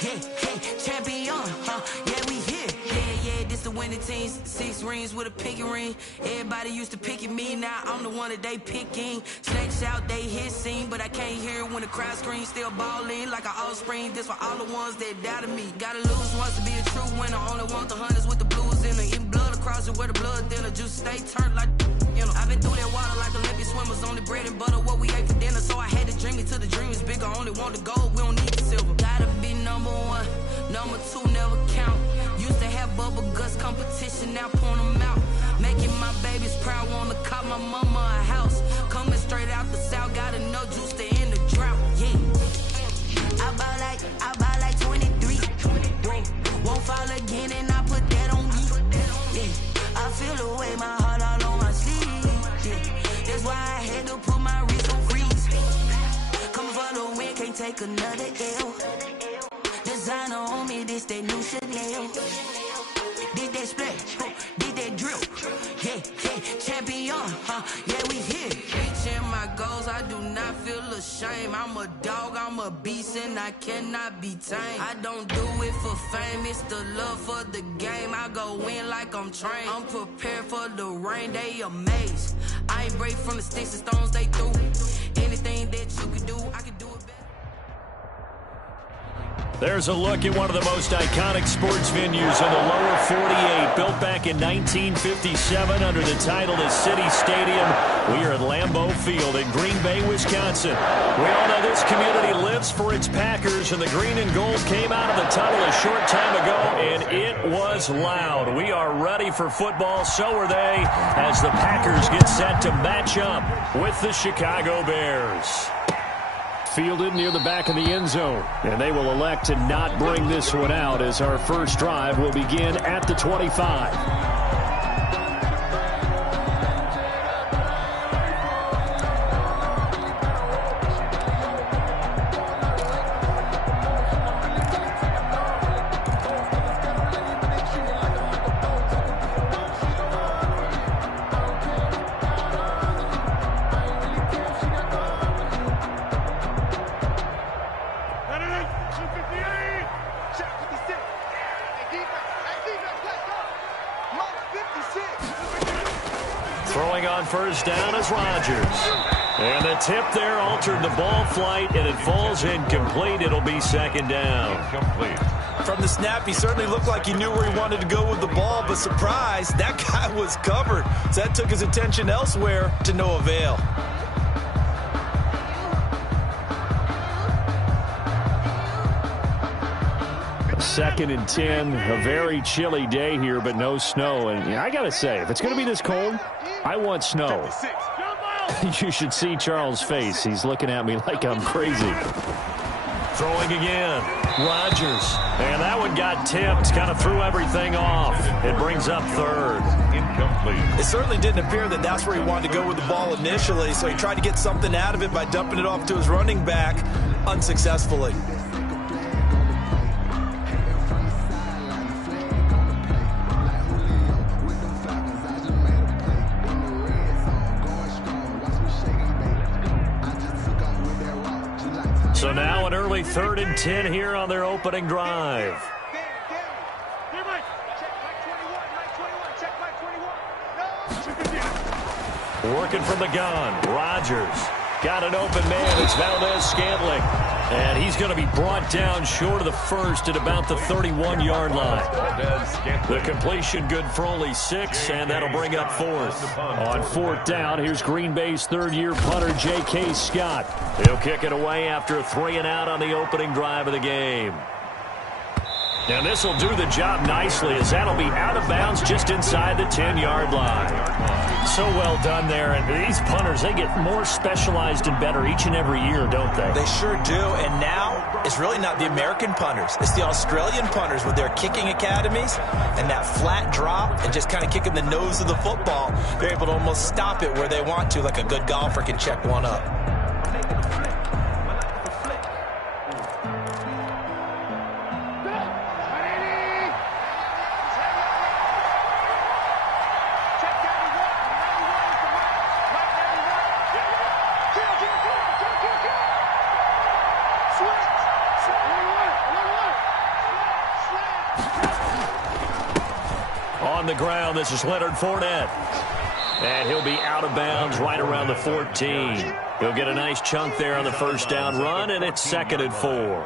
Champion, yeah, we here. Yeah, this the winning teams. 6 rings with a pinky ring. Everybody used to picking me, now I'm the one that they picking. Snakes out, they hissing, but I can't hear when the crowd screams. Still balling like an offspring. This for all the ones that doubted me. Gotta lose once to be a true winner. Only want the hunters with the blues in it. Eating blood across it where the blood thinner. Juice stay turned like, you know. I've been through that water like Olympic swimmers. Only bread and butter, what we ate for dinner. So I had to dream it till the dream is bigger. Only want the gold, we don't need the silver. Gotta be number 1, number 2 never count. Used to have bubble guts competition, now point them out. Making my babies proud, wanna call my mama a house. Coming straight out the south, got enough juice to end the drought. Yeah, I buy like 23. Won't fall again, and I put that on me. Yeah, I feel the way, my heart all on my sleeve. Yeah, that's why I had to put my wrist on freeze. Coming for the win, can't take another L. Designer on me, this that new Chanel. Did that splash, did that drip. Yeah, champion, yeah, we here. Reaching my goals, I do not feel ashamed. I'm a dog, I'm a beast, and I cannot be tamed. I don't do it for fame, it's the love for the game. I go in like I'm trained. I'm prepared for the rain, they amazed. I ain't break from the sticks and stones they threw. Anything that you can do, I can do it better. There's a look at one of the most iconic sports venues in the lower 48. Built back in 1957 under the title of City Stadium. We are at Lambeau Field in Green Bay, Wisconsin. We all know this community lives for its Packers, and the green and gold came out of the tunnel a short time ago, and it was loud. We are ready for football, so are they, as the Packers get set to match up with the Chicago Bears. Fielded near the back of the end zone, and they will elect to not bring this one out as our first drive will begin at the 25. Throwing on first down is Rodgers. And the tip there altered the ball flight, and it falls incomplete. It'll be second down. Incomplete. From the snap, he certainly looked like he knew where he wanted to go with the ball, but surprise, that guy was covered. So that took his attention elsewhere to no avail. Second and 10, a very chilly day here, but no snow. And I got to say, if it's going to be this cold, I want snow. You should see Charles' face. He's looking at me like I'm crazy. Throwing again, Rodgers. And that one got tipped, kind of threw everything off. It brings up third. Incomplete. It certainly didn't appear that that's where he wanted to go with the ball initially, so he tried to get something out of it by dumping it off to his running back unsuccessfully. So now an early 3rd and 10 here on their opening drive. Working from the gun, Rodgers. Got an open man, it's Valdez-Scantling. And he's going to be brought down short of the first at about the 31-yard line. The completion good for only 6, and that'll bring up 4th. On 4th down, here's Green Bay's 3rd-year punter, J.K. Scott. He'll kick it away after a 3-and-out on the opening drive of the game. And this will do the job nicely, as that'll be out of bounds just inside the 10-yard line. So well done there. And these punters, they get more specialized and better each and every year, don't they? They sure do. And now it's really not the American punters. It's the Australian punters with their kicking academies and that flat drop and just kind of kicking the nose of the football. They're able to almost stop it where they want to, like a good golfer can check one up. On the ground, this is Leonard Fournette. And he'll be out of bounds right around the 14. He'll get a nice chunk there on the first down run, and it's 2nd and 4.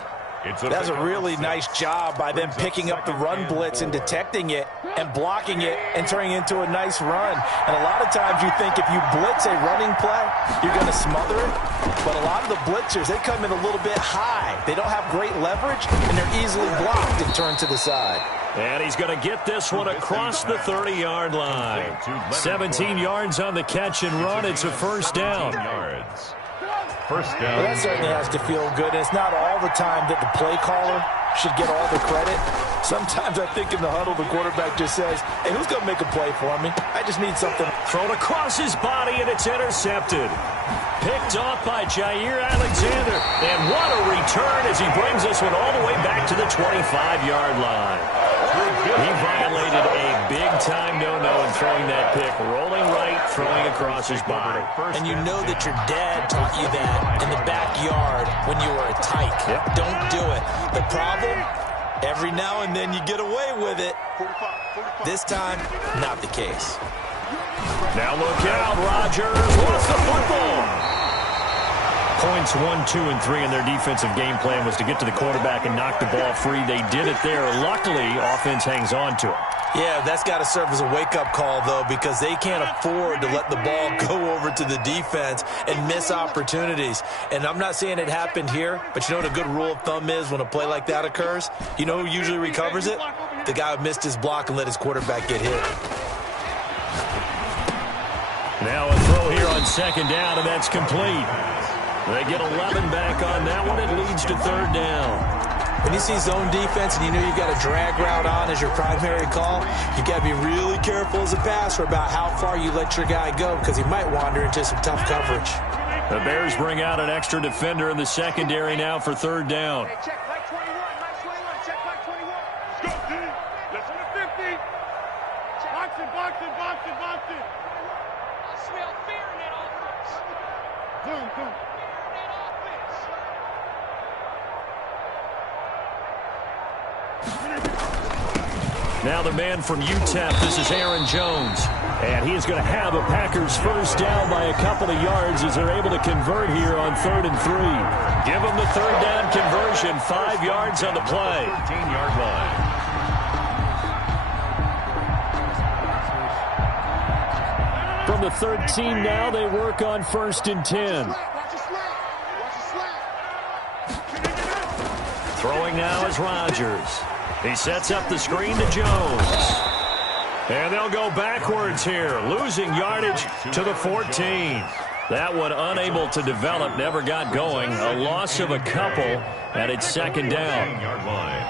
That's a really nice job by them picking up the run blitz and detecting it and blocking it and turning it into a nice run. And a lot of times you think if you blitz a running play, you're going to smother it. But a lot of the blitzers, they come in a little bit high. They don't have great leverage, and they're easily blocked and turned to the side. And he's going to get this one across the 30-yard line. 17 yards on the catch and run. It's a first down. First down. Well, that certainly has to feel good. And it's not all the time that the play caller should get all the credit. Sometimes I think in the huddle, the quarterback just says, hey, who's going to make a play for me? I just need something. Thrown across his body, and it's intercepted. Picked off by Jair Alexander. And what a return as he brings this one all the way back to the 25-yard line. He violated a big-time no-no in throwing that pick. Rolling right, throwing across his body. And you know that your dad taught you that in the backyard when you were a tyke. Yep. Don't do it. The problem, every now and then you get away with it. This time, not the case. Now look out, Rodgers lost the football. Points 1, 2, and 3 in their defensive game plan was to get to the quarterback and knock the ball free. They did it there. Luckily, offense hangs on to it. Yeah, that's got to serve as a wake-up call, though, because they can't afford to let the ball go over to the defense and miss opportunities. And I'm not saying it happened here, but you know what a good rule of thumb is when a play like that occurs? You know who usually recovers it? The guy who missed his block and let his quarterback get hit. Now a throw here on 2nd down, and that's complete. They get 11 back on that one. It leads to 3rd down. When you see zone defense and you know you've got a drag route on as your primary call, you've got to be really careful as a passer about how far you let your guy go because he might wander into some tough coverage. The Bears bring out an extra defender in the secondary now for 3rd down. Check like 21, nice 21, check like 21. Let's go, D. Listen to 50. Boxing, boxing, boxing, boxing. I smell fear in that offense. Zoom, zoom. Now the man from UTEP, this is Aaron Jones. And he is going to have a Packers first down by a couple of yards as they're able to convert here on 3rd and 3. Give them the 3rd down conversion, 5 yards on the play. 13-yard line. From the 13 now, they work on 1st and 10. Throwing now is Rodgers. He sets up the screen to Jones. And they'll go backwards here, losing yardage to the 14. That one unable to develop, never got going. A loss of a couple, and it's 2nd down. 10-yard line.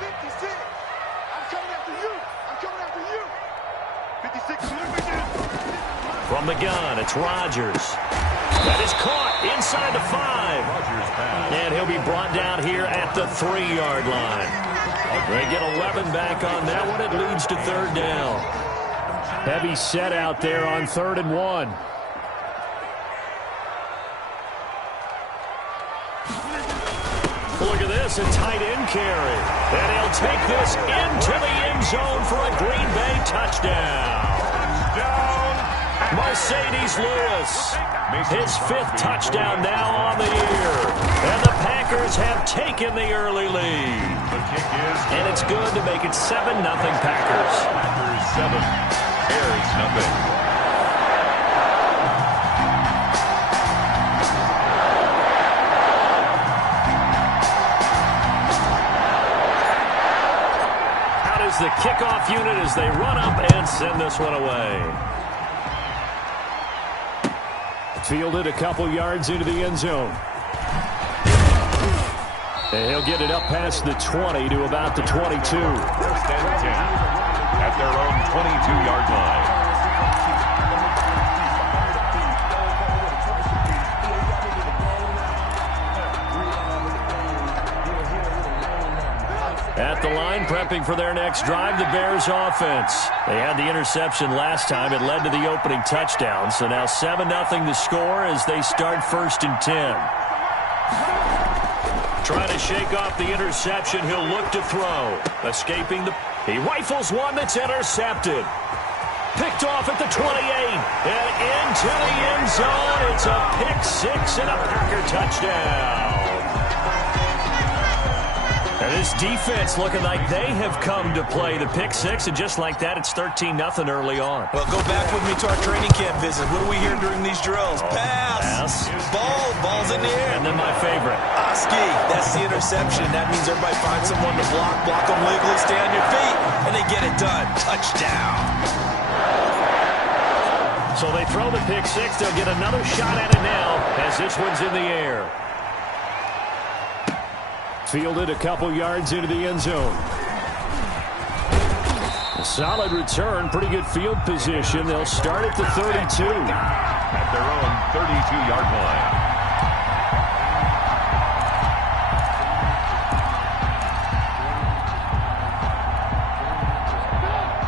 56. I'm coming after you. I'm coming after you. 56. From the gun, it's Rodgers. That is caught inside the 5. Rodgers pass. And he'll be brought down here at the 3-yard line. They get 11 back on that one. It leads to 3rd down. Heavy set out there on 3rd and 1. Look at this, a tight end carry. And he'll take this into the end zone for a Green Bay touchdown. Mercedes Lewis, his 5th touchdown now on the year. And the Packers have taken the early lead. The kick is good. And it's good to make it 7-0 Packers. Packers 7, Bears nothing. Out is the kickoff unit as they run up and send this one away. Fielded a couple yards into the end zone. And he'll get it up past the 20 to about the 22. 1st and 10 at their own 22-yard line. At the line, prepping for their next drive, the Bears offense. They had the interception last time. It led to the opening touchdown. So now 7-0 the score as they start 1st and 10. Trying to shake off the interception. He'll look to throw. Escaping the... He rifles one that's intercepted. Picked off at the 28. And into the end zone. It's a pick six and a Packer touchdown. And this defense looking like they have come to play the pick six, and just like that, it's 13-0 early on. Well, go back with me to our training camp visit. What do we hear during these drills? Pass. Ball's in the air. And then my favorite. Oski, that's the interception. That means everybody finds someone to block them legally, stay on your feet, and they get it done. Touchdown. So they throw the pick six. They'll get another shot at it now as this one's in the air. Fielded a couple yards into the end zone. A solid return, pretty good field position. They'll start at the 32. At their own 32-yard line.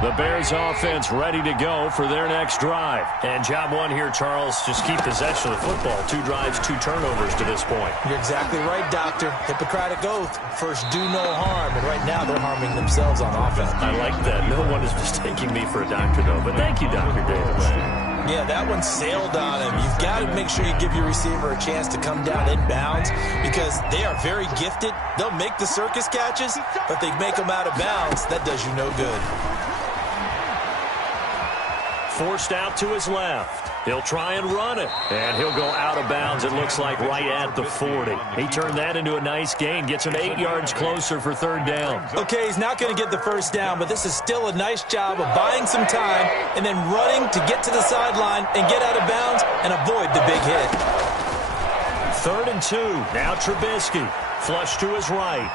The Bears offense ready to go for their next drive. And job one here, Charles, just keep possession of the football. 2 drives, 2 turnovers to this point. You're exactly right, Doctor. Hippocratic oath. First, do no harm. And right now, they're harming themselves on offense. I like that. No one is mistaking me for a doctor, though. But thank you, Dr. Davis. Yeah, that one sailed on him. You've got to make sure you give your receiver a chance to come down inbounds because they are very gifted. They'll make the circus catches, but they make them out of bounds. That does you no good. Forced out to his left. He'll try and run it. And he'll go out of bounds, it looks like, right at the 40. He turned that into a nice gain. Gets him 8 yards closer for third down. Okay, he's not going to get the first down, but this is still a nice job of buying some time and then running to get to the sideline and get out of bounds and avoid the big hit. 3rd and 2. Now Trubisky. Flush to his right.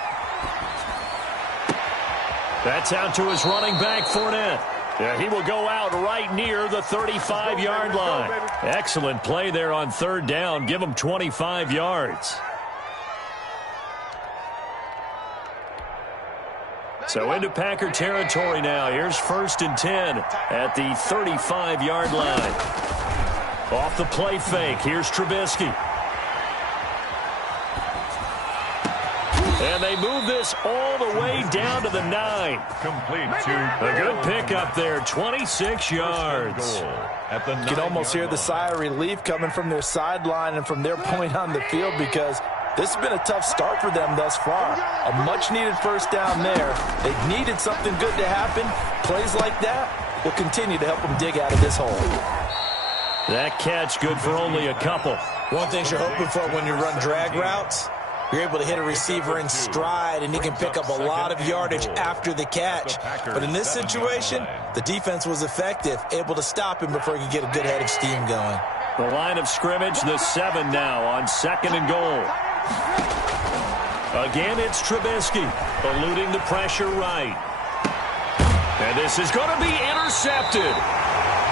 That's out to his running back, Fournette. Yeah, he will go out right near the 35-yard line. Excellent play there on 3rd down. Give him 25 yards. So into Packer territory now. Here's 1st and 10 at the 35-yard line. Off the play fake. Here's Trubisky. And they move this all the way down to the 9. Complete to a good pickup there, 26 yards. You can almost hear the sigh of relief coming from their sideline and from their point on the field because this has been a tough start for them thus far. A much-needed first down there. They've needed something good to happen. Plays like that will continue to help them dig out of this hole. That catch good for only a couple. One thing you're hoping for when you run drag routes, you're able to hit a receiver in stride, and he can pick up a lot of yardage after the catch. But in this situation, the defense was effective, able to stop him before he could get a good head of steam going. The line of scrimmage, the 7 now on 2nd and goal. Again, it's Trubisky, eluding the pressure right. And this is going to be intercepted.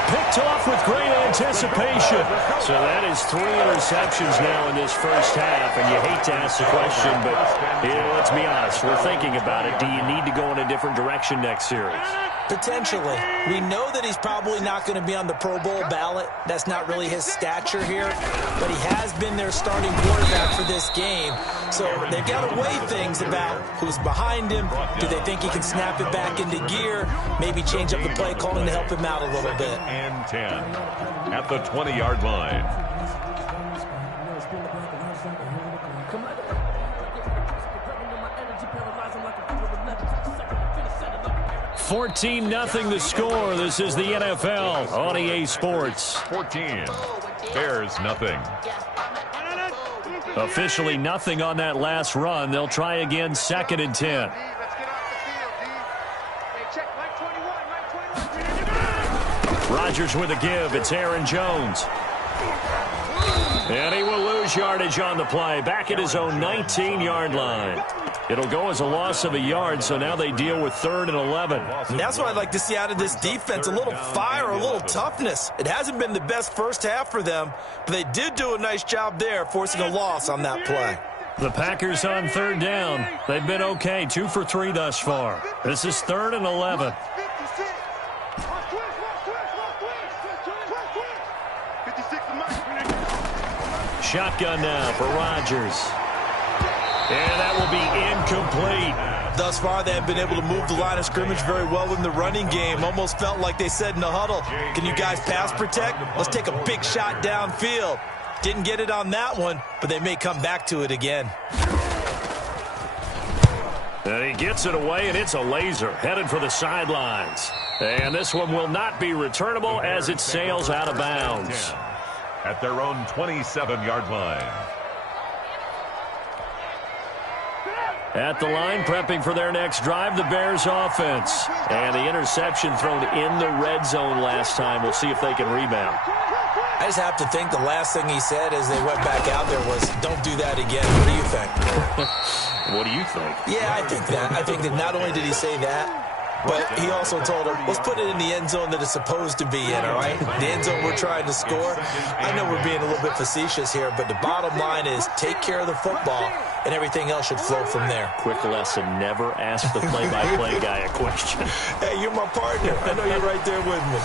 Picked off with great anticipation. So that is 3 interceptions now in this first half. And you hate to ask the question, but let's be honest. We're thinking about it. Do you need to go in a different direction next series? Potentially. We know that he's probably not going to be on the Pro Bowl ballot. That's not really his stature here. But he has been their starting quarterback for this game. So they've got to weigh things about who's behind him. Do they think he can snap it back into gear? Maybe change up the play calling to help him out a little bit. And 10 at the 20-yard line. 14-0 the score. This is the NFL on EA Sports. 14. Bears nothing. Officially nothing on that last run. They'll try again 2nd and 10. Rodgers with a give. It's Aaron Jones. And he will lose yardage on the play. Back at his own 19-yard line. It'll go as a loss of a yard, so now they deal with 3rd and 11. And that's what I'd like to see out of this defense, a little fire, a little toughness. It hasn't been the best first half for them, but they did do a nice job there, forcing a loss on that play. The Packers on 3rd down. They've been okay, 2 for 3 thus far. This is 3rd and 11. Shotgun now for Rodgers. And that will be incomplete. Thus far, they have been able to move the line of scrimmage very well in the running game. Almost felt like they said in the huddle, can you guys pass protect? Let's take a big shot downfield. Didn't get it on that one, but they may come back to it again. And he gets it away, and it's a laser headed for the sidelines. And this one will not be returnable as it sails out of bounds. At their own 27-yard line. At the line, prepping for their next drive, the Bears offense. And the interception thrown in the red zone last time. We'll see if they can rebound. I just have to think the last thing he said as they went back out there was, don't do that again. What do you think? What do you think? Yeah, I think that. I think that not only did he say that, but he also told him, let's put it in the end zone that it's supposed to be in, all right? The end zone we're trying to score. I know we're being a little bit facetious here, but the bottom line is take care of the football, and everything else should flow from there. Quick lesson, never ask the play-by-play guy a question. Hey, you're my partner. I know you're right there with me.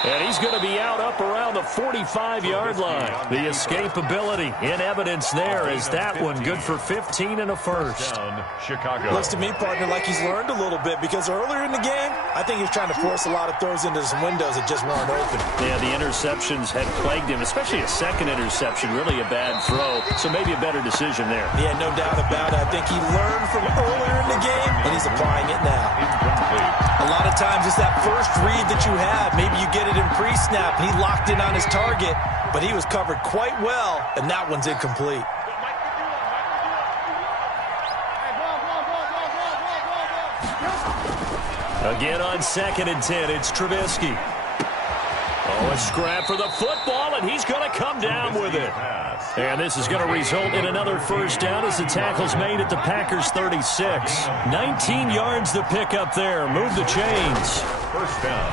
And he's going to be out up around the 45-yard line. The escapability in evidence there is that one good for 15 and a first. Chicago. Looks to me, partner, like he's learned a little bit because earlier in the game, I think he was trying to force a lot of throws into some windows that just weren't open. Yeah, the interceptions had plagued him, especially a second interception, really a bad throw. So maybe a better decision there. Yeah, no doubt about it. I think he learned from earlier in the game, and he's applying it now. A lot of times it's that first read that you have. Maybe you get it in pre-snap, and he locked in on his target, but he was covered quite well, and that one's incomplete. Again on 2nd and 10, it's Trubisky. Oh, a scrap for the football, and he's going to come down with it. And this is going to result in another first down as the tackle's made at the Packers' 36. 19 yards to pick up there. Move the chains. First down.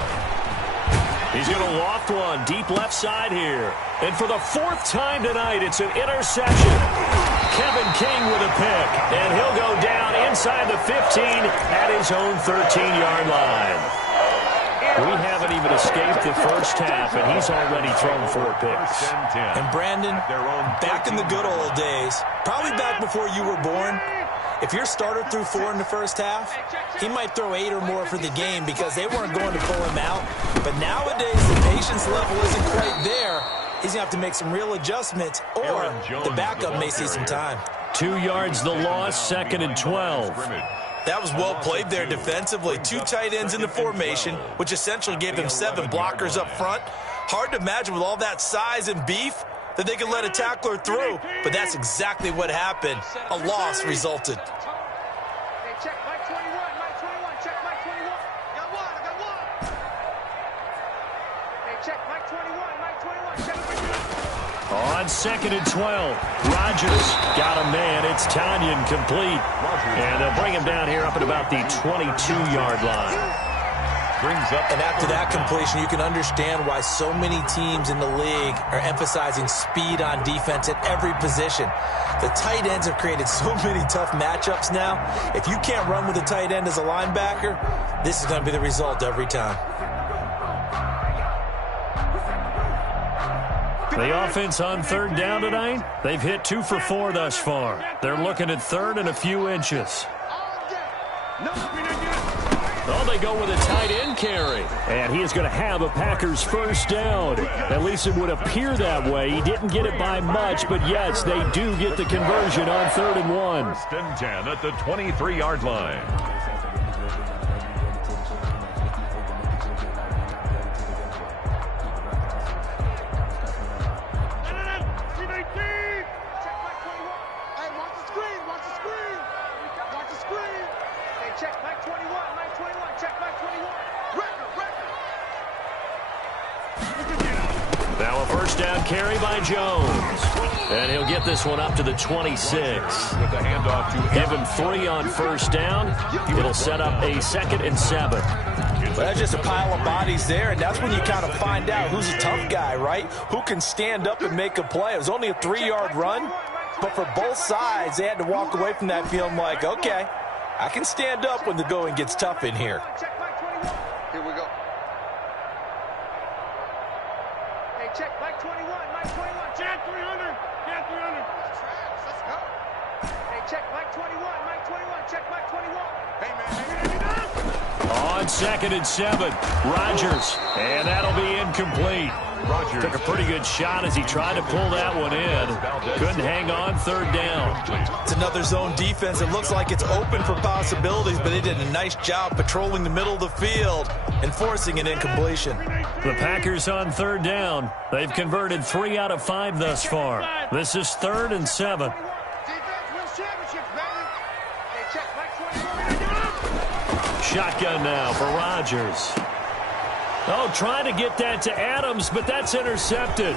He's going to loft one deep left side here. And for the 4th time tonight, it's an interception. Kevin King with a pick. And he'll go down inside the 15 at his own 13-yard line. We haven't even escaped the first half, and he's already thrown 4 picks. And Brandon, back in the good old days, probably back before you were born, if your starter threw 4 in the first half, he might throw 8 or more for the game because they weren't going to pull him out. But nowadays, the patience level isn't quite there. He's going to have to make some real adjustments, or the backup may see some time. 2 yards the loss, 2nd and 12. That was well played there defensively. 2 tight ends in the formation, which essentially gave them 7 blockers up front. Hard to imagine with all that size and beef that they could let a tackler through, but that's exactly what happened. A loss resulted. Check Mike 21, Mike 21, check Mike 21. Got one, I got one. Hey, check Mike 21, Mike 21, check Mike 21. On 2nd and 12, Rodgers got a man. It's Tanyan complete. And they'll bring him down here up at about the 22-yard line. And after that completion, you can understand why so many teams in the league are emphasizing speed on defense at every position. The tight ends have created so many tough matchups now. If you can't run with a tight end as a linebacker, this is going to be the result every time. The offense on 3rd down tonight, they've hit 2 for 4 thus far. They're looking at 3rd and a few inches. Oh, they go with a tight end carry. And he is going to have a Packers first down. At least it would appear that way. He didn't get it by much, but yes, they do get the conversion on 3rd and 1. 1st and 10 at the 23-yard line. Now a first down carry by Jones. And he'll get this one up to the 26. With the handoff to Give him 3 on first down. It'll set up a 2nd and 7. Well, that's just a pile of bodies there, and that's when you kind of find out who's a tough guy, right? Who can stand up and make a play. It was only a 3-yard run, but for both sides, they had to walk away from that feeling like, okay, I can stand up when the going gets tough in here. Here we go. Hey, check Mike 21, Mike 21, check 3. Check Mike 21. Mike 21. Check Mike 21. Hey, man. On 2nd and 7, Rodgers. And that'll be incomplete. Rodgers Took a pretty good shot as he tried to pull that one in. Couldn't hang on 3rd down. It's another zone defense. It looks like it's open for possibilities, but they did a nice job patrolling the middle of the field and forcing an incompletion. The Packers on 3rd down. They've converted 3 out of 5 thus far. This is 3rd and 7. Defense wins championships, baby. Hey, check Mike 21. Shotgun now for Rodgers. Oh, trying to get that to Adams, but that's intercepted.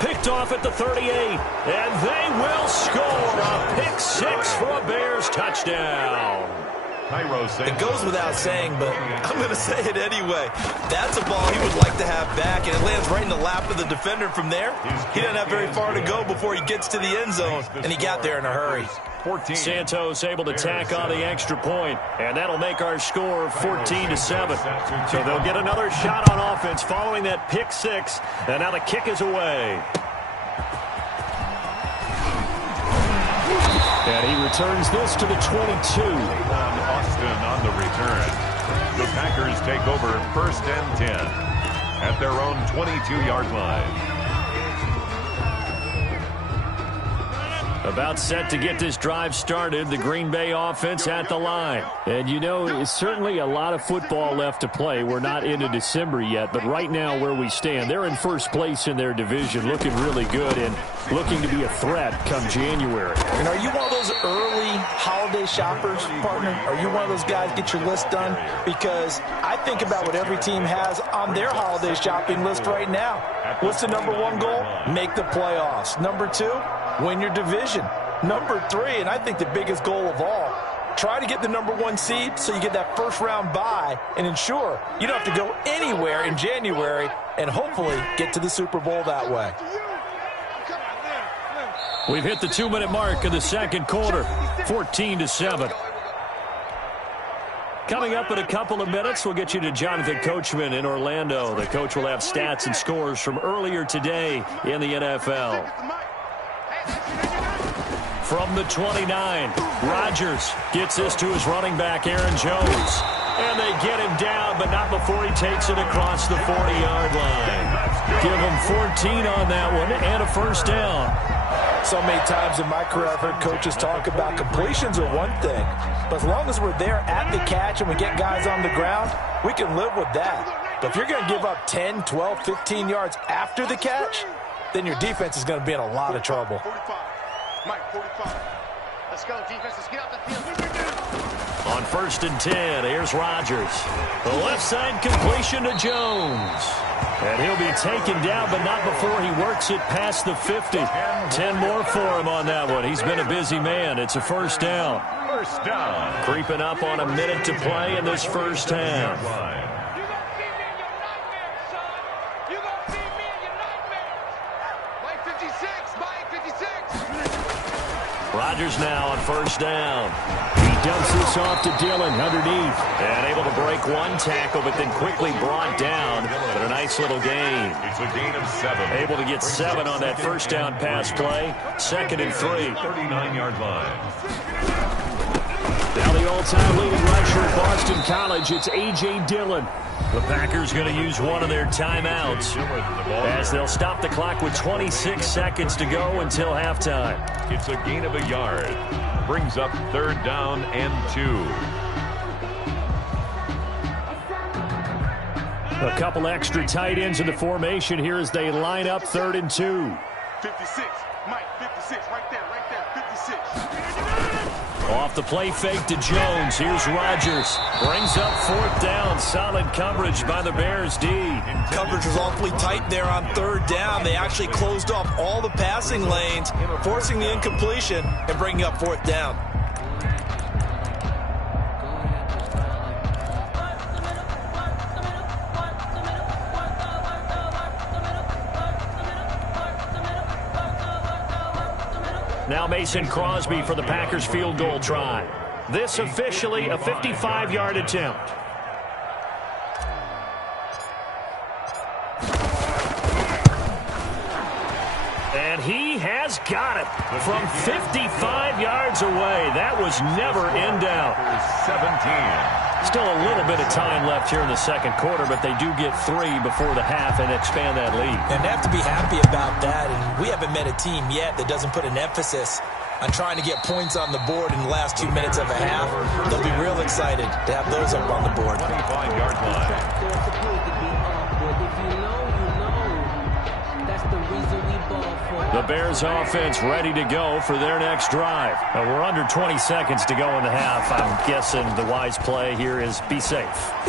Picked off at the 38, and they will score a pick 6 for a Bears touchdown. It goes without saying, but I'm going to say it anyway. That's a ball he would like to have back, and it lands right in the lap of the defender from there. He doesn't have very far to go before he gets to the end zone, and he got there in a hurry. 14. Santos able to tack on the extra point, and that'll make our score 14-7. So they'll get another shot on offense following that pick 6, and now the kick is away. And he returns this to the 22. Austin on the return. The Packers take over 1st and 10 at their own 22-yard line. About set to get this drive started, the Green Bay offense at the line. And, you know, it's certainly a lot of football left to play. We're not into December yet, but right now where we stand, they're in 1st place in their division, looking really good and looking to be a threat come January. And are you one of those early holiday shoppers, partner? Are you one of those guys get your list done? Because I think about what every team has on their holiday shopping list right now. What's the number 1 goal? Make the playoffs. Number 2, win your division. Number 3, and I think the biggest goal of all, try to get the number 1 seed so you get that 1st round bye and ensure you don't have to go anywhere in January and hopefully get to the Super Bowl that way. We've hit the 2-minute mark of the 2nd quarter, 14-7. Coming up in a couple of minutes, we'll get you to Jonathan Coachman in Orlando. The coach will have stats and scores from earlier today in the NFL. From the 29, Rodgers gets this to his running back, Aaron Jones. And they get him down, but not before he takes it across the 40-yard line. Give him 14 on that one and a 1st down. So many times in my career I've heard coaches talk about completions are one thing, but as long as we're there at the catch and we get guys on the ground, we can live with that. But if you're going to give up 10, 12, 15 yards after the catch, then your defense is going to be in a lot of trouble. 45. Mike, 45. Let's go, defense. Let's get out the field. On 1st and 10, here's Rodgers. The left side completion to Jones. And he'll be taken down, but not before he works it past the 50. 10 more for him on that one. He's been a busy man. It's a 1st down. 1st down. Creeping up on a minute to play in this 1st half. You gonna see me in your nightmares, son. You gonna see me in your nightmares. Mike 56. Mike 56. Rodgers now on 1st down. He dumps this off to Dillon underneath. And able to break 1 tackle, but then quickly brought down. But a nice little gain. It's a gain of 7. Able to get 7 on that 1st down pass play. 2nd and 3. 39-yard line. Now the all-time leading rusher at Boston College, it's A.J. Dillon. The Packers going to use one of their timeouts as they'll stop the clock with 26 seconds to go until halftime. It's a gain of a yard. Brings up 3rd down and 2. A couple extra tight ends in the formation here as they line up 3rd and 2. 56. Mike, 56. Right there, 56. Off the play fake to Jones. Here's Rodgers. Brings up 4th down. Solid coverage by the Bears D. Coverage was awfully tight there on 3rd down. They actually closed off all the passing lanes, forcing the incompletion and bringing up 4th down. Now Mason Crosby for the Packers field goal try. This officially a 55-yard attempt. And he has got it from 55 yards away. That was never in doubt. 17. Still a little bit of time left here in the second quarter, but they do get 3 before the half and expand that lead. And they have to be happy about that. And we haven't met a team yet that doesn't put an emphasis on trying to get points on the board in the last 2 minutes of a half. They'll be real excited to have those up on the board. 25-yard line. The Bears offense ready to go for their next drive. We're under 20 seconds to go in the half. I'm guessing the wise play here is be safe.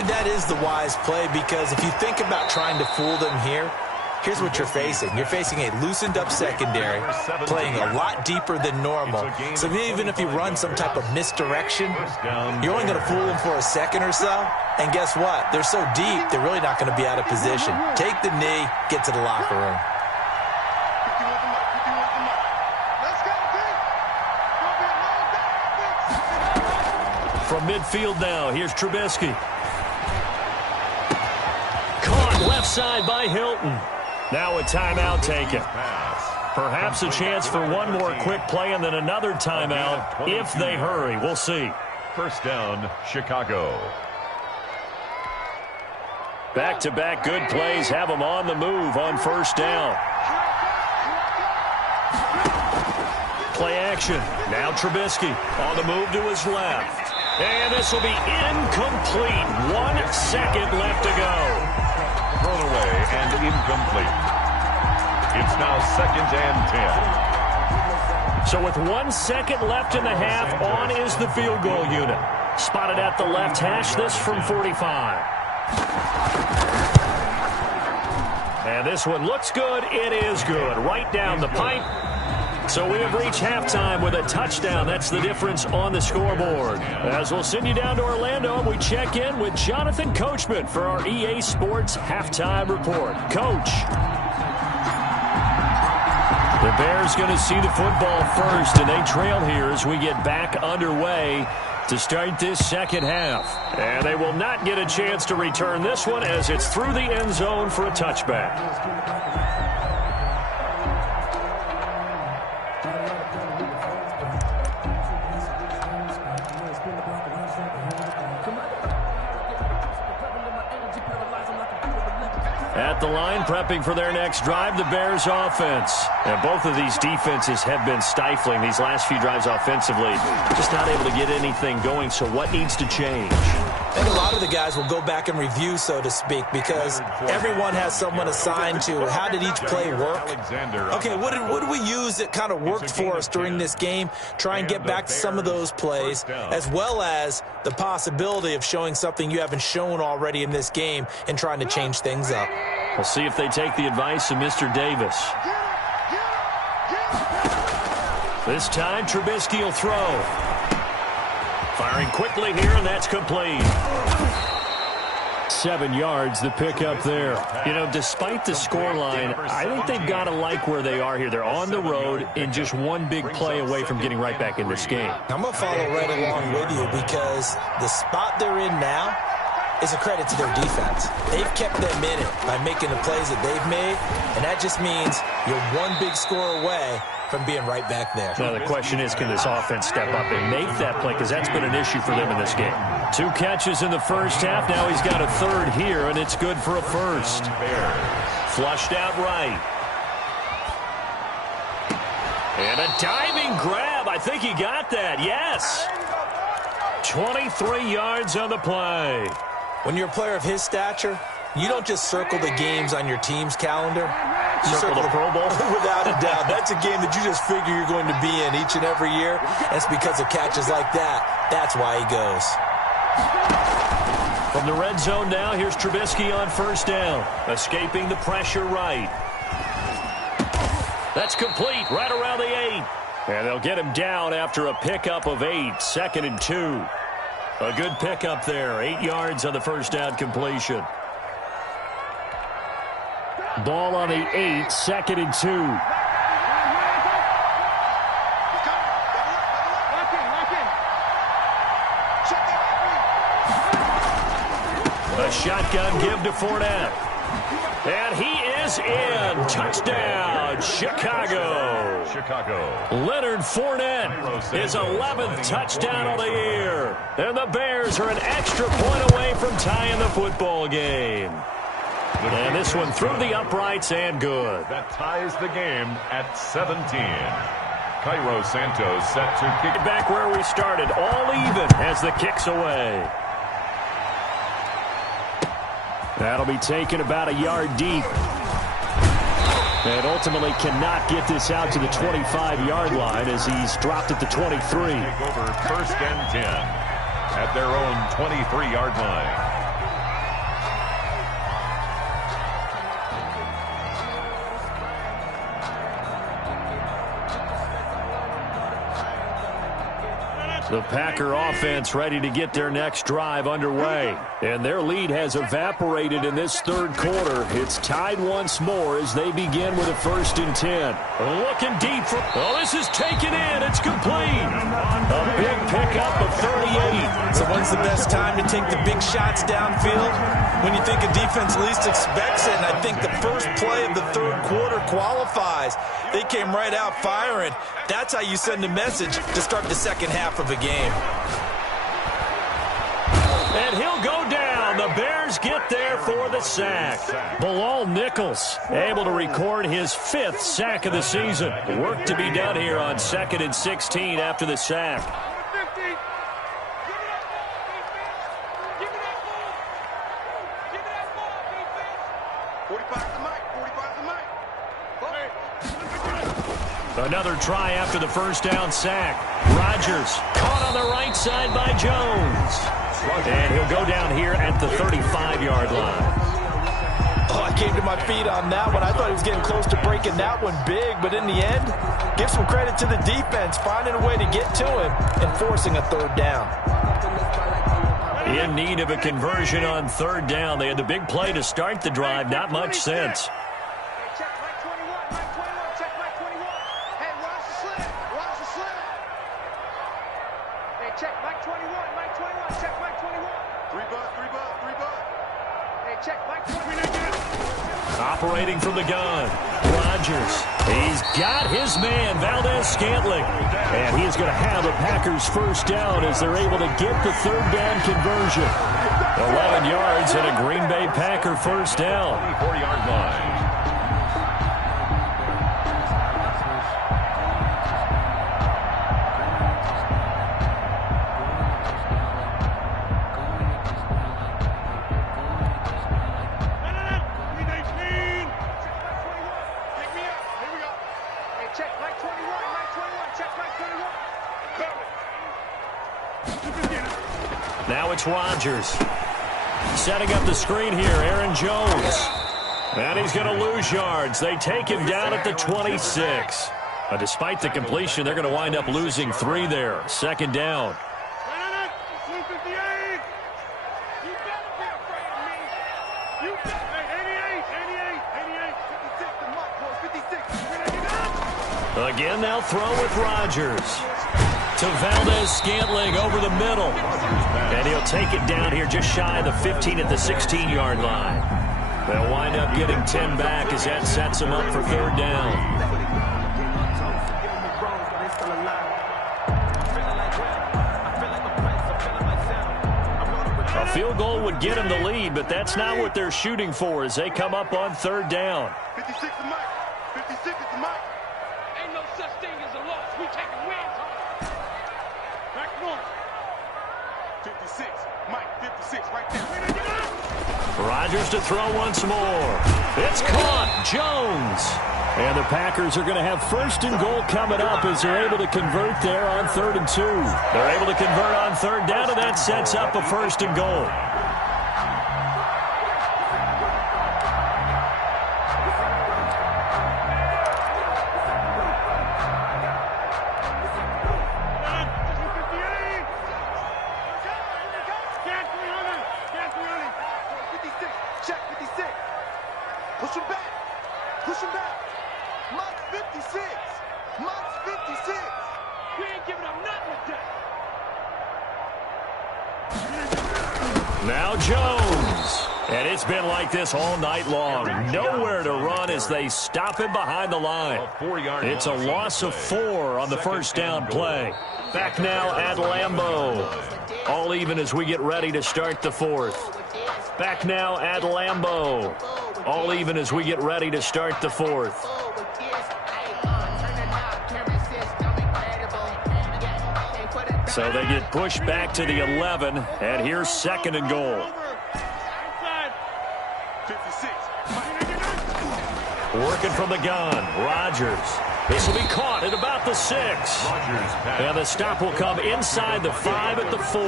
That is the wise play, because if you think about trying to fool them here, here's what you're facing. You're facing a loosened-up secondary, playing a lot deeper than normal. So even if you run some type of misdirection, you're only going to fool them for a second or so. And guess what? They're so deep, they're really not going to be out of position. Take the knee, get to the locker room. From midfield now, here's Trubisky. Caught left side by Hilton. Now a timeout taken. Perhaps a chance for one more quick play and then another timeout if they hurry. We'll see. First down, Chicago. Back-to-back good plays have them on the move on first down. Play action. Now Trubisky on the move to his left. And this will be incomplete. 1 second left to go. Thrown away and incomplete. It's now 2nd and 10. So with 1 second left in the half, on is the field goal unit. Spotted at the left hash, this from 45. And this one looks good. It is good. Right down the pipe. So we have reached halftime with a touchdown. That's the difference on the scoreboard. As we'll send you down to Orlando, we check in with Jonathan Coachman for our EA Sports Halftime Report. Coach. The Bears going to see the football first, and they trail here as we get back underway to start this second half. And they will not get a chance to return this one as it's through the end zone for a touchback. At the line, prepping for their next drive, the Bears offense. And both of these defenses have been stifling these last few drives offensively. Just not able to get anything going, so what needs to change? I think a lot of the guys will go back and review, so to speak, because everyone has someone assigned to how did each play work. Okay, what did we use that kind of worked for us during this game? Try and get back to some of those plays, as well as the possibility of showing something you haven't shown already in this game and trying to change things up. We'll see if they take the advice of Mr. Davis. This time, Trubisky will throw. Firing quickly here, and that's complete. 7 yards, the pickup there. You know, despite the scoreline, I think they've got to like where they are here. They're on the road and just one big play away from getting right back in this game. I'm going to follow right along with you because the spot they're in now is a credit to their defense. They've kept them in it by making the plays that they've made, and that just means you're one big score away from being right back there. Now, the question is, can this offense step up and make that play? Because that's been an issue for them in this game. 2 catches in the first half. Now he's got a third here, and it's good for a first. Flushed out right. And a diving grab. I think he got that. Yes. 23 yards on the play. When you're a player of his stature, you don't just circle the games on your team's calendar. You circle the Pro Bowl? Without a doubt. That's a game that you just figure you're going to be in each and every year. That's because of catches like that. That's why he goes. From the red zone now, here's Trubisky on first down. Escaping the pressure right. That's complete right around the 8. And they'll get him down after a pickup of 8. 2nd and 2. A good pickup there. 8 yards on the first down completion. Ball on the 8, 2nd and 2. A shotgun give to Fournette. And he is in. Touchdown, Chicago. Leonard Fournette, his 11th touchdown of the year. And the Bears are an extra point away from tying the football game. And this one through the uprights and good. That ties the game at 17. Cairo Santos set to kick it back where we started, all even as the kick's away. That'll be taken about a yard deep. And ultimately cannot get this out to the 25-yard line as he's dropped at the 23. Take over 1st and 10 at their own 23-yard line. The Packer offense ready to get their next drive underway. And their lead has evaporated in this third quarter. It's tied once more as they begin with a 1st and 10. Looking deep. Oh, this is taken in. It's complete. A big pickup of 38. So when's the best time to take the big shots downfield? When you think a defense least expects it, and I think the first play of the third quarter qualifies. They came right out firing. That's how you send a message to start the second half of a game. And he'll go down. The Bears get there for the sack. Bilal Nichols able to record his 5th sack of the season. Work to be done here on 2nd and 16 after the sack. Another try after the first down sack. Rodgers caught on the right side by Jones. And he'll go down here at the 35-yard line. Oh, I came to my feet on that one. I thought he was getting close to breaking that one big, but in the end, give some credit to the defense, finding a way to get to him and forcing a 3rd down. In need of a conversion on 3rd down. They had the big play to start the drive. Not much sense. Operating from the gun, Rodgers. He's got his man, Valdez-Scantling. And he is going to have the Packers 1st down as they're able to get the 3rd down conversion. 11 yards and a Green Bay Packer 1st down. 24-yard line. Now it's Rodgers. Setting up the screen here, Aaron Jones. And he's going to lose yards. They take him down at the 26. Despite the completion, they're going to wind up losing 3 there. 2nd down. Again, they'll throw with Rodgers. To Valdez-Scantling over the middle. And he'll take it down here just shy of the 15 at the 16-yard line. They'll wind up getting 10 back as that sets him up for 3rd down. A field goal would get him the lead, but that's not what they're shooting for as they come up on 3rd down. 56 is Mike. 56 is the Mike. Ain't no such thing as a loss. We taking wins. Back north. 56. Mike, 56 right there. Rodgers to throw once more. It's caught. Jones. And the Packers are going to have 1st and goal coming up as they're able to convert there on 3rd and 2. They're able to convert on 3rd down, and that sets up a 1st and goal. Push him back. Push him back. Mike's 56. Mike's 56. We ain't giving up nothing with that. Now Jones. And it's been like this all night long. Nowhere to run as they stop him behind the line. It's a loss of 4 on the first down play. Back now at Lambeau. All even as we get ready to start the 4th. Back now at Lambeau. All even as we get ready to start the 4th. So they get pushed back to the 11, and here's 2nd and goal. Working from the gun, Rodgers. This will be caught at about the 6. And the stop will come inside the 5 at the 4.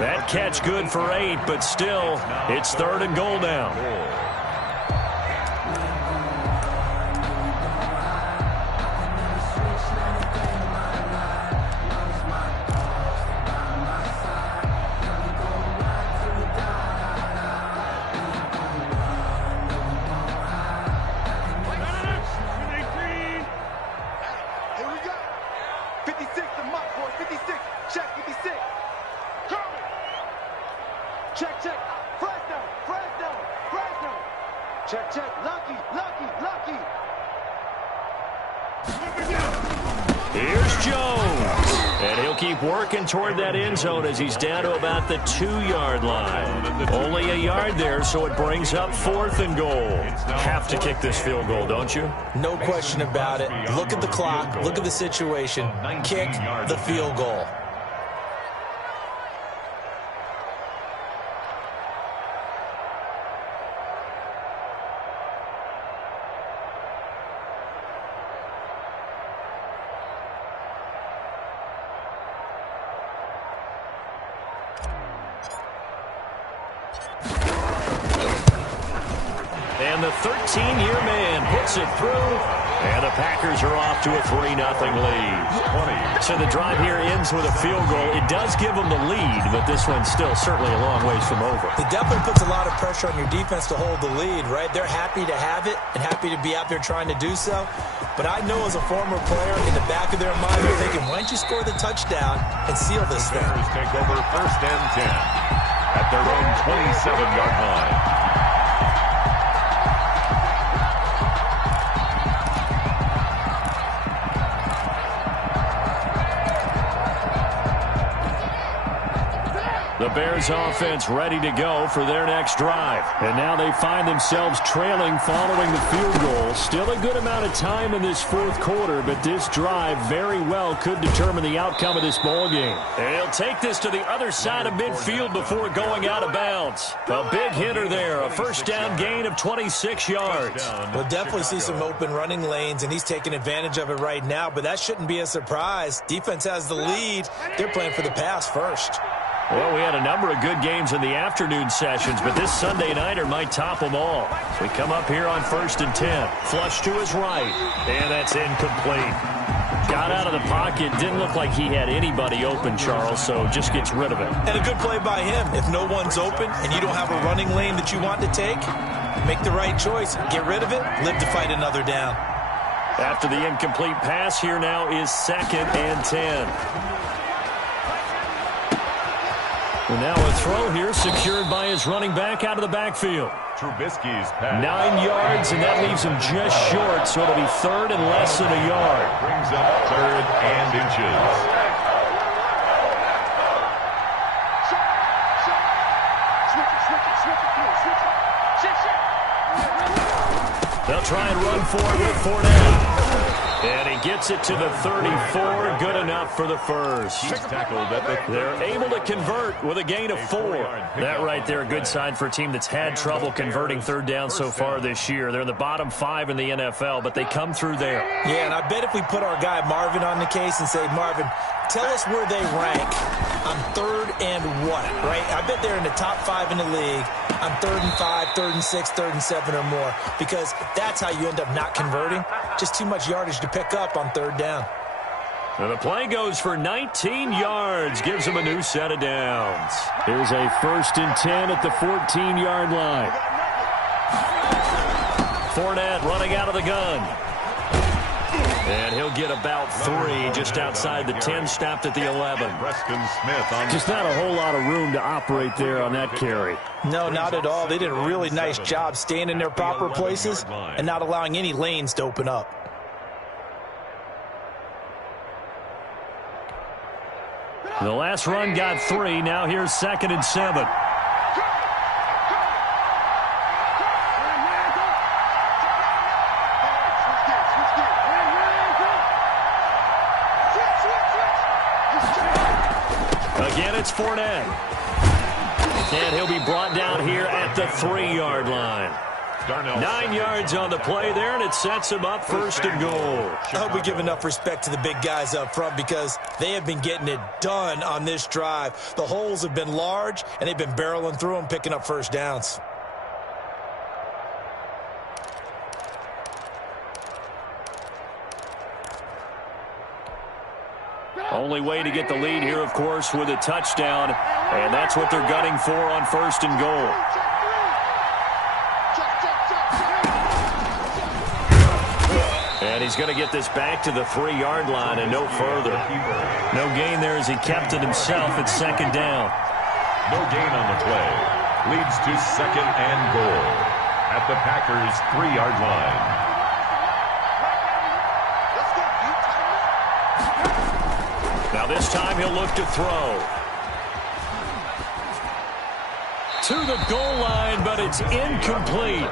That catch good for 8, but still, it's 3rd and goal now. Working toward that end zone as he's down to about the 2-yard line. Only a yard there, so it brings up 4th and goal. Have to kick this field goal, don't you? No question about it. Look at the clock. Look at the situation. Kick the field goal. And the 13-year man puts it through, and the Packers are off to a 3-0 lead. So the drive here ends with a field goal. It does give them the lead, but this one's still certainly a long ways from over. It definitely puts a lot of pressure on your defense to hold the lead, right? They're happy to have it and happy to be out there trying to do so. But I know as a former player, in the back of their mind, they're thinking, why don't you score the touchdown and seal this thing? The Bears take over 1st and 10 at their own 27-yard line. The Bears offense ready to go for their next drive. And now they find themselves trailing following the field goal. Still a good amount of time in this 4th quarter, but this drive very well could determine the outcome of this ballgame. They'll take this to the other side of midfield before going out of bounds. A big hitter there, a first down gain of 26 yards. We'll definitely see some open running lanes, and he's taking advantage of it right now, but that shouldn't be a surprise. Defense has the lead. They're playing for the pass first. Well, we had a number of good games in the afternoon sessions, but this Sunday nighter might top them all. We come up here on 1st and 10. Flush to his right, and that's incomplete. Got out of the pocket, didn't look like he had anybody open, Charles, so just gets rid of it. And a good play by him. If no one's open and you don't have a running lane that you want to take, make the right choice. Get rid of it, live to fight another down. After the incomplete pass, here now is 2nd and 10. And now a throw here secured by his running back out of the backfield. Trubisky's pass. 9 yards, and that leaves him just short, so it'll be 3rd and less than a yard. Brings up 3rd and inches. They'll try and run for it with Fournette. And he gets it to the 34. Good enough for the first. They're able to convert with a gain of 4. That right there, a good sign for a team that's had trouble converting 3rd down so far this year. They're in the bottom 5 in the NFL, but they come through there. Yeah, and I bet if we put our guy Marvin on the case and say, Marvin, tell us where they rank on 3rd and what, right? I bet they're in the top 5 in the league on 3rd and 5, 3rd and 6, 3rd and 7 or more, because that's how you end up not converting. Just too much yardage to pick up on 3rd down. So the play goes for 19 yards, gives them a new set of downs. Here's a 1st and 10 at the 14-yard line. Fournette running out of the gun. And he'll get about 3 just outside the 10, stopped at the 11. Preston Smith on just not a whole lot of room to operate there on that carry. No, not at all. They did a really nice job staying in their proper places and not allowing any lanes to open up. The last run got 3. Now here's 2nd and 7. Again, it's Fournette. And he'll be brought down here at the 3-yard line. 9 yards on the play there, and it sets him up 1st and goal. I hope we give enough respect to the big guys up front because they have been getting it done on this drive. The holes have been large, and they've been barreling through them, picking up first downs. Only way to get the lead here, of course, with a touchdown, and that's what they're gunning for on 1st and goal. And he's going to get this back to the 3-yard line and no further. No gain there as he kept it himself at 2nd down. No gain on the play. Leads to 2nd and goal at the Packers' 3-yard line. Now this time he'll look to throw. To the goal line, but it's incomplete.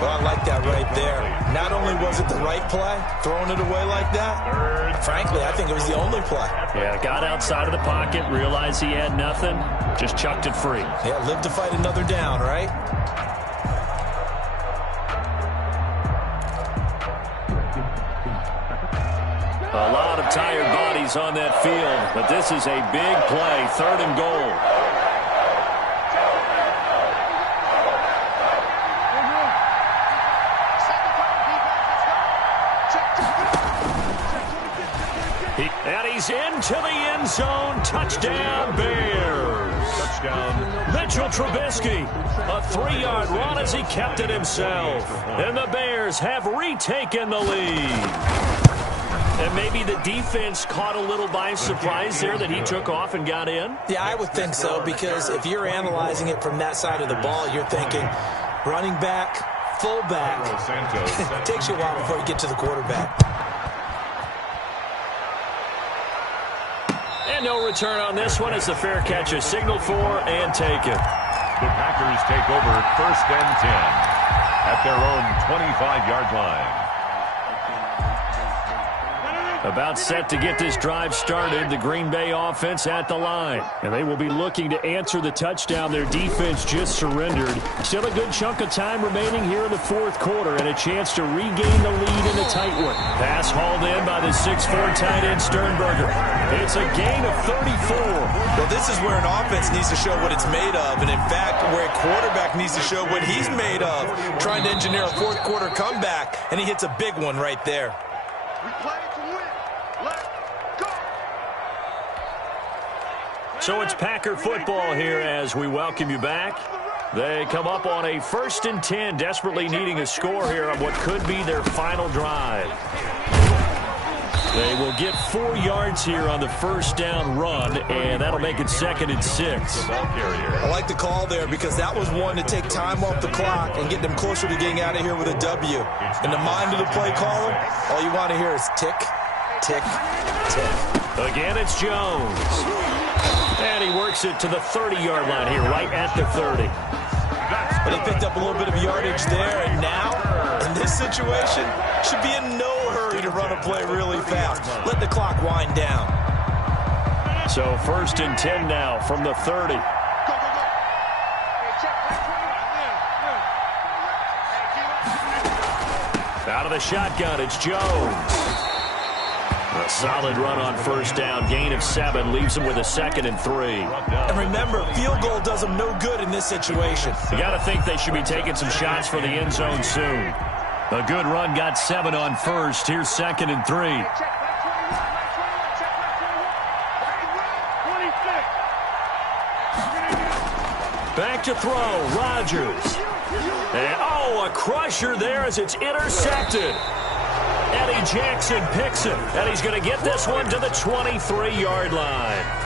Well, I like that right there. Not only was it the right play, throwing it away like that, frankly, I think it was the only play. Yeah, got outside of the pocket, realized he had nothing, just chucked it free. Yeah, live to fight another down, right? A lot of tired bodies on that field, but this is a big play, 3rd and goal. And he's into the end zone. Touchdown, Bears. Touchdown. Mitchell Trubisky, a 3-yard run as he kept it himself. And the Bears have retaken the lead. And maybe the defense caught a little by surprise there that he took off and got in? Yeah, I would think so, because if you're analyzing it from that side of the ball, you're thinking running back, fullback. It takes you a while before you get to the quarterback. And no return on this one as the fair catch is signaled for and taken. The Packers take over 1st and 10 at their own 25-yard line. About set to get this drive started, the Green Bay offense at the line. And they will be looking to answer the touchdown their defense just surrendered. Still a good chunk of time remaining here in the 4th quarter and a chance to regain the lead in a tight one. Pass hauled in by the 6'4" tight end Sternberger. It's a gain of 34. Well, this is where an offense needs to show what it's made of. And in fact, where a quarterback needs to show what he's made of. Trying to engineer a 4th quarter comeback, and he hits a big one right there. We play to win. Let's go. So it's Packer football here as we welcome you back. They come up on a 1st and 10, desperately needing a score here on what could be their final drive. They will get 4 yards here on the 1st down run, and that'll make it 2nd and 6. I like the call there because that was one to take time off the clock and get them closer to getting out of here with a W. In the mind of the play caller, all you want to hear is tick, tick, tick. Again, it's Jones. And he works it to the 30-yard line here, right at the 30. But he picked up a little bit of yardage there, and now, in this situation, should be in no hurry to run a play really fast. Let the clock wind down. So 1st and 10 now from the 30. Out of the shotgun, it's Jones. A solid run on 1st down. Gain of 7 leaves him with a 2nd and 3. And remember, field goal does them no good in this situation. You got to think they should be taking some shots for the end zone soon. A good run got 7 on 1st. Here's 2nd and 3. Back to throw. Rodgers. And, a crusher there as it's intercepted. Eddie Jackson picks it, and he's going to get this one to the 23-yard line.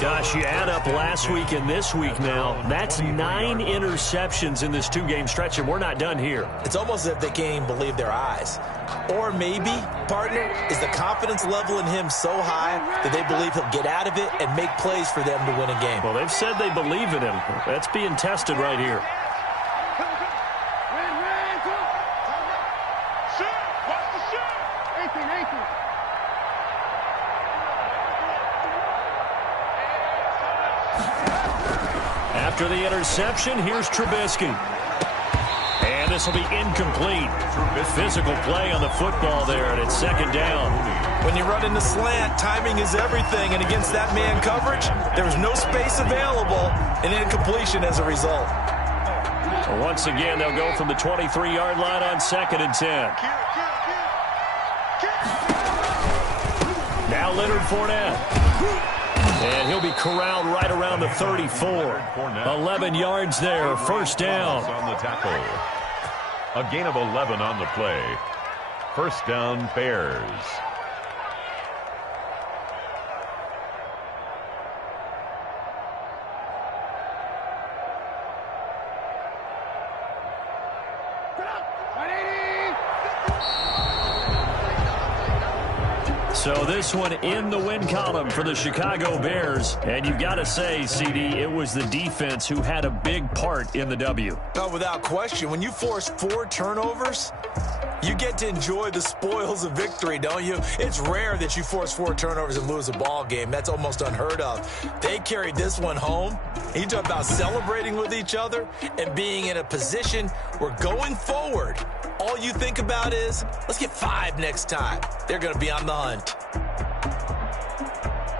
Gosh, you add up last week and this week now, that's 9 interceptions in this 2-game stretch, and we're not done here. It's almost as if they can't even believe their eyes. Or maybe, partner, is the confidence level in him so high that they believe he'll get out of it and make plays for them to win a game. Well, they've said they believe in him. That's being tested right here. After the interception, here's Trubisky. And this will be incomplete. Physical play on the football there, and it's second down. When you run in the slant, timing is everything, and against that man coverage, there's no space available, and incompletion as a result. Well, once again, they'll go from the 23-yard line on 2nd and 10. Now Leonard Fournette. And he'll be corralled right around the 34. 11 yards there, first down. On the tackle. A gain of 11 on the play. First down, Bears. So this one in the win column for the Chicago Bears. And you've got to say, CD, it was the defense who had a big part in the W. No, without question. When you force 4 turnovers, you get to enjoy the spoils of victory, don't you? It's rare that you force 4 turnovers and lose a ball game. That's almost unheard of. They carried this one home. You talk about celebrating with each other and being in a position where going forward, all you think about is, let's get 5 next time. They're going to be on the hunt.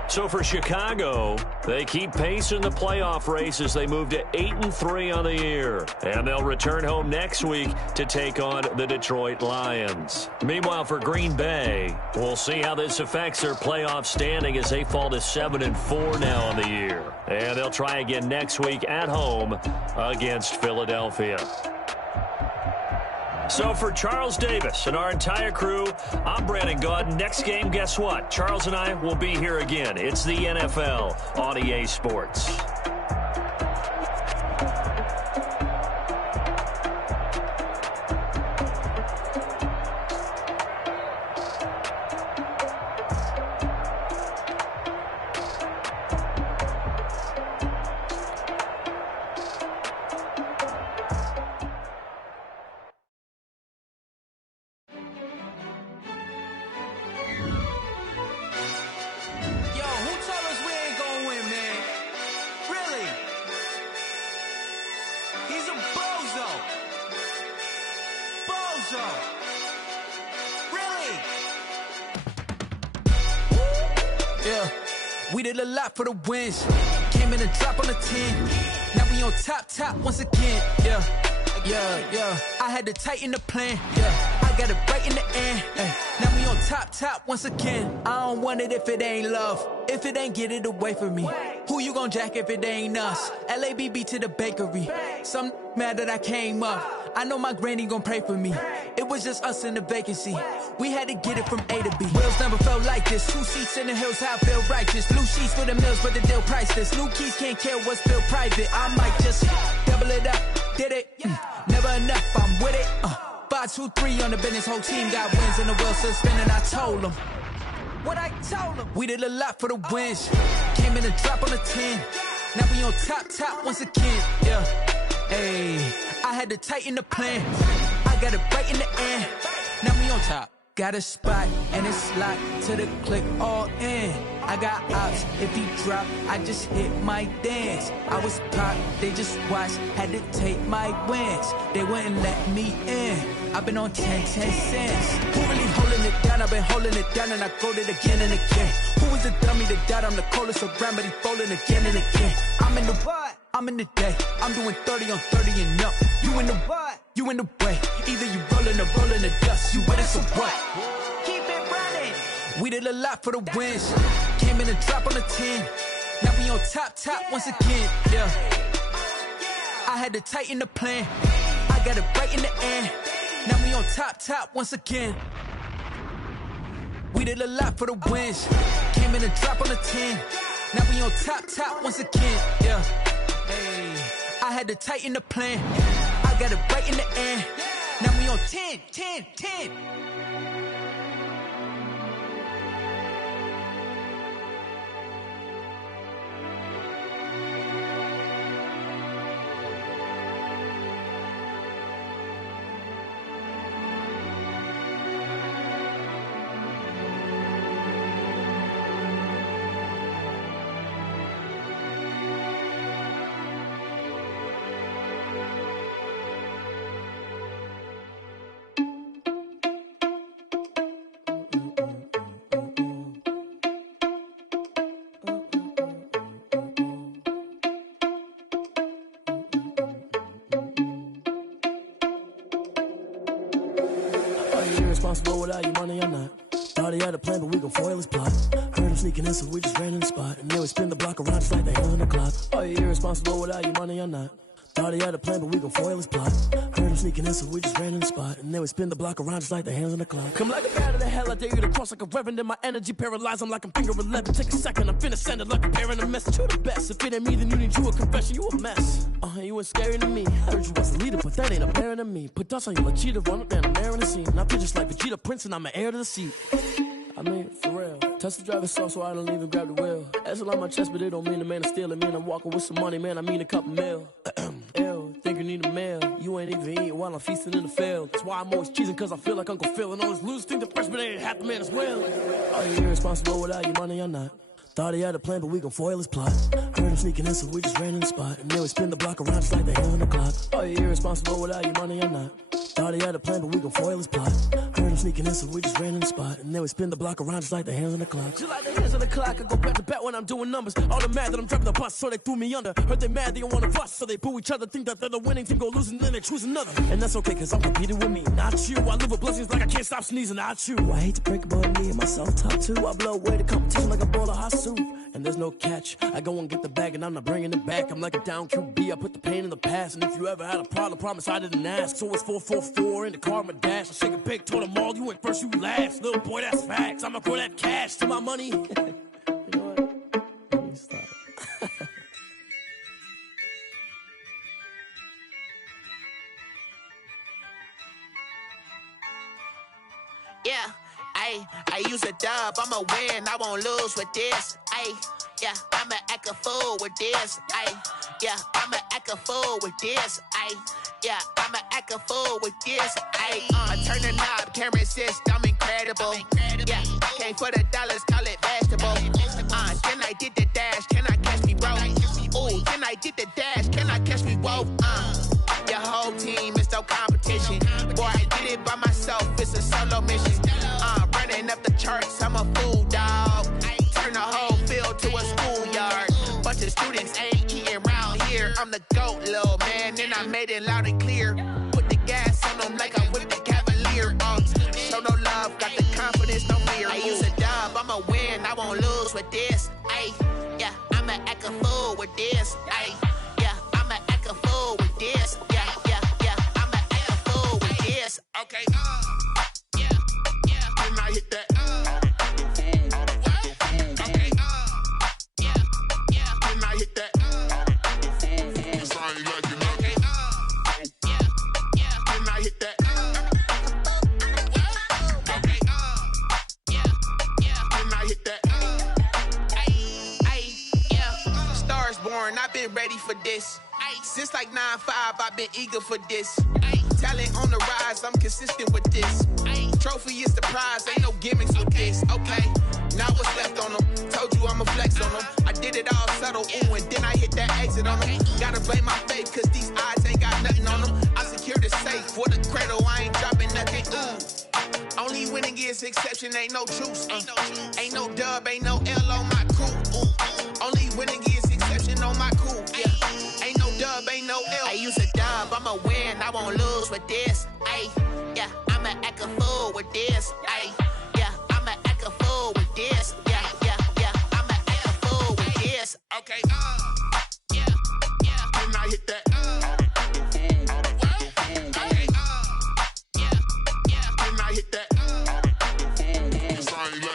So for Chicago, they keep pace in the playoff race as they move to 8-3 on the year. And they'll return home next week to take on the Detroit Lions. Meanwhile, for Green Bay, we'll see how this affects their playoff standing as they fall to 7-4 now on the year. And they'll try again next week at home against Philadelphia. So for Charles Davis and our entire crew, I'm Brandon Gaudin. Next game, guess what? Charles and I will be here again. It's the NFL on EA Sports. We did a lot for the wins. Came in and dropped on the 10. Now we on top once again. Yeah. I had to tighten the plan. Yeah. I got it right in the end. Now we on top once again. I don't want it if it ain't love. If it ain't, get it away from me. Who you gon' jack if it ain't us? LABB to the bakery. Some mad that I came up. I know my granny gon' pray for me. It was just us in the vacancy. We had to get it from A to B. Wheels never felt like this. 2 seats in the hills, how I feel righteous. Blue sheets for the mills, but the deal priceless. New keys can't care what's still private. I might just double it up. Did it? Never enough, I'm with it. 5, 2, 3 on the business. Whole team got wins and the wheels still spinning. I told them what I told them. We did a lot for the wins. Came in and dropped on the 10. Now we on top once again. Yeah. Hey, I had to tighten the plan. I got it right in the end. Now we on top. Got a spot and it's locked to the click all in. I got ops, if he drop, I just hit my dance. I was popped, they just watched, had to take my wins. They wouldn't let me in. I've been on 10 cents. Who really holding it down? I've been holding it down and I go it again and again. Who was the dummy that died? I'm the coldest around, but he folding again and again. I'm in the what? I'm in the day. I'm doing 30 on 30 and up. You in the what? You in the way. Either you rolling or rolling the dust. You with us or what? Keep it running. We did a lot for the wins. Came in and dropped on the 10. Now we on top once again. Yeah. I had to tighten the plan. I got it right in the end. Now we on top once again. We did a lot for the wins. Came in and drop on the 10. Now we on top once again. Yeah. Hey. I had to tighten the plan. I got it right in the end. Now we on 10. Irresponsible without your money or not. Thought he had a plan, but we gon' foil his plot. Heard him sneaking in, so we just ran in the spot. And then we spin the block around just like the hands on the clock. Are you irresponsible without your money or not? Thought he had a plan, but we gon' foil his plot. Heard him sneaking in, so we just ran in the spot. And then we spin the block around just like the hands on the clock. Come like a bat of the hell, I dare you to cross like a reverend. In my energy paralyzed, I'm like I'm finger 11. Take a second, I'm finna send it like a parent a message. You the best, if it ain't me, then you need you a confession. You a mess, you ain't scary to me. Heard you was a leader, but that ain't apparent to me. Put dust on you like cheetah, run up down, I'm air in the scene. I feel just like Vegeta Prince, and I'm an heir to the seat. I mean, for real. Touch the driver's soft so I don't even grab the wheel. That's on my chest, but it don't mean the man is stealing. Man, I'm walking with some money, man, I mean a couple mil. Ew, think you need a meal. You ain't even eating while I'm feasting in the field. That's why I'm always cheesing, cause I feel like Uncle Phil. And all this losers think the freshman ain't half the man as well. Are you irresponsible without your money or not? Thought he had a plan, but we gon' foil his plot. Heard him sneaking in, so we just ran in the spot. And then we spin the block around just like the hands on the clock. Are you irresponsible without your money or not? Thought he had a plan, but we gon' foil his plot. Heard him sneaking in, so we just ran in the spot. And then we spin the block around just like the hands on the clock. Just like the hands on the clock, I go back to back when I'm doing numbers. All the mad that I'm driving the bus, so they threw me under. Heard they mad, they don't wanna bust, so they boo each other. Think that they're the winning team, go losing, then they choose another. And that's okay, cause I'm competing with me, not you. I live with blessings like I can't stop sneezing, not you. I hate to break it, but me and myself top too. I blow away the competition like a bowl of hot soup. And there's no catch. I go and get the bag and I'm not bringing it back. I'm like a down QB, I put the pain in the past. And if you ever had a problem, promise I didn't ask. So it's 444 in the car, my dash. I shake a big, told them all, you went first, you last. Little boy, that's facts. I'ma grow that cash to my money. You know what? Let me stop. Yeah, I use a dub, I'ma win, I won't lose with this. Yeah, I'ma act a fool with this. Yeah, I'ma act a fool with this. Yeah, I'ma act a fool with this. I turn the knob, camera assist, I'm incredible. Yeah, came for the dollars, call it vegetable. Then I did the dash, can I catch me, bro? Ooh, then I did the dash, can I catch me, whoa? Your whole team is no competition. Boy, I did it by myself, it's a solo mission. Running up the charts, I'm a fool, dog. Turn the whole field to a schoolyard. Bunch of students ain't eating round here. I'm the GOAT, little man, and I made it loud and clear. Put the gas on them like I'm with the Cavalier. Show no love, got the confidence, no fear. I use a dub, I'ma win, I won't lose with this. Yeah, I'ma act a fool with this. Yeah, I'ma act a fool with this. Yeah, I'ma act a fool with this. Okay, yeah, can I hit that? Okay, yeah, can I hit that? Cause I ain't like it. Okay, yeah, can I hit that? Okay, yeah, can I hit that? Yeah, Stars born, I've been ready for this. Since like 9-5, I've been eager for this. Talent on the rise, I'm consistent with this. Trophy is the prize, ain't no gimmicks with this. Okay, now what's left on them? Told you I'ma flex on them. I did it all subtle, ooh, and then I hit that exit on them. Gotta blame my faith, cause these odds ain't got nothing on them. I secured the safe for the cradle, I ain't dropping nothing, ooh. Only winning is exception, ain't no truce. Ain't no dub, ain't no L on my crew, ooh. Only winning is exception on my crew, yeah. Ain't no dub, ain't no L. I use a dub, I'ma win, I won't lose with this. Yeah, I'ma act a fool with this. Yeah, I'ma act a fool with this. Yeah, I'ma act a fool with this. Okay, yeah, can I hit that? Okay, yeah, can I hit that? Cause I ain't like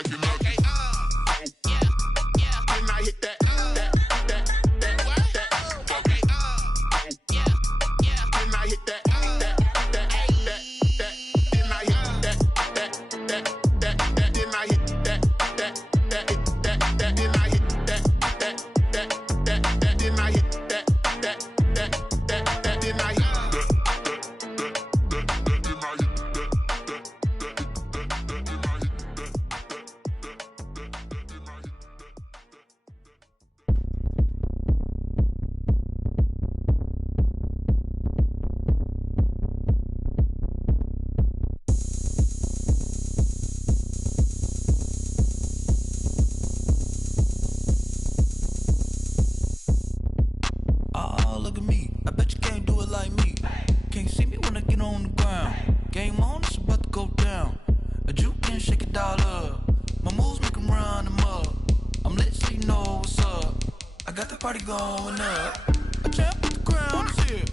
got the party going up. A champ with the crown is here.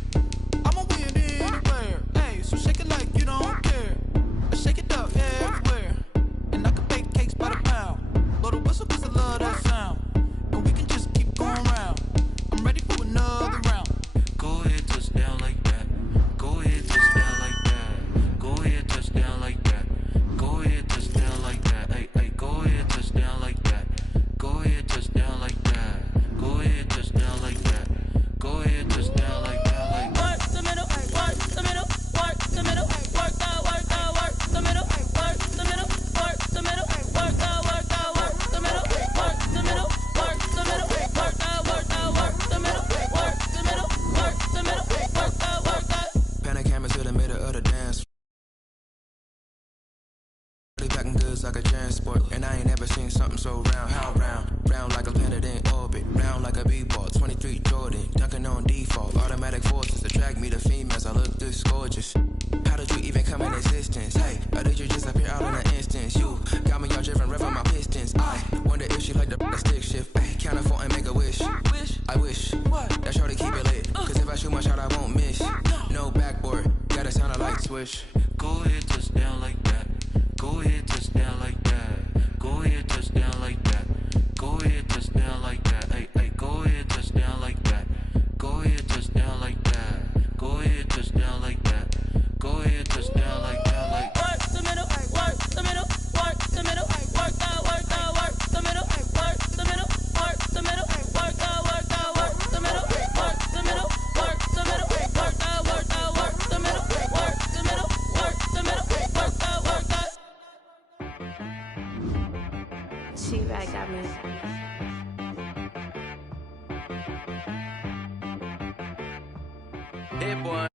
I'ma win anywhere. Hey, so shake it like you don't care. I shake it up everywhere. And I can bake cakes by the pound. Blow the whistle 'cause I love that sound. And we can just keep going round. I'm ready for another round. Go ahead, touch down like that. Go ahead, touch down like that. Go ahead, touch down like that. Go ahead, touch down like that. Hey, hey, go ahead, touch down like that. Go ahead, touch down like that. Go ahead, touch down like that. Go ahead, touch down like that. Like work the middle, work the middle, work the middle, work the middle, work the middle, work the middle, work the middle, work the middle, work the middle, work the middle, work the middle, work the middle, work the middle, work the middle, work the. Pan a camera to the middle of the dance. Packing goods like a transport, and I ain't never seen something so round. How round? Round like a planet in orbit, round like a b-ball. 23 Jordan, dunking on default. Automatic forces attract me to females. I look this gorgeous. How did you even come in existence? Hey, or did you just appear out in an instance? You got me all driven, revving my pistons. I wonder if she like the stick shift. Hey, count a four and make a wish. I wish that shorty keep it lit. 'Cause if I shoot my shot, I won't miss. No backboard, gotta sound a light switch. Go ahead, touch down like that. Go ahead, touch down like that. Go ahead, touch down like that. Go ahead, touch down like that. Hey, hey, go ahead, touch down like that. Go ahead, touch down like that. Go ahead, touch down like that. Go ahead, touch down like that. Like work the middle, work the middle, work the middle, work the middle, work the middle, work the middle, work the middle, work the middle, work the middle, work the middle, work the middle, work the middle, work the middle, work the middle, work the. She right got me. Hey boy.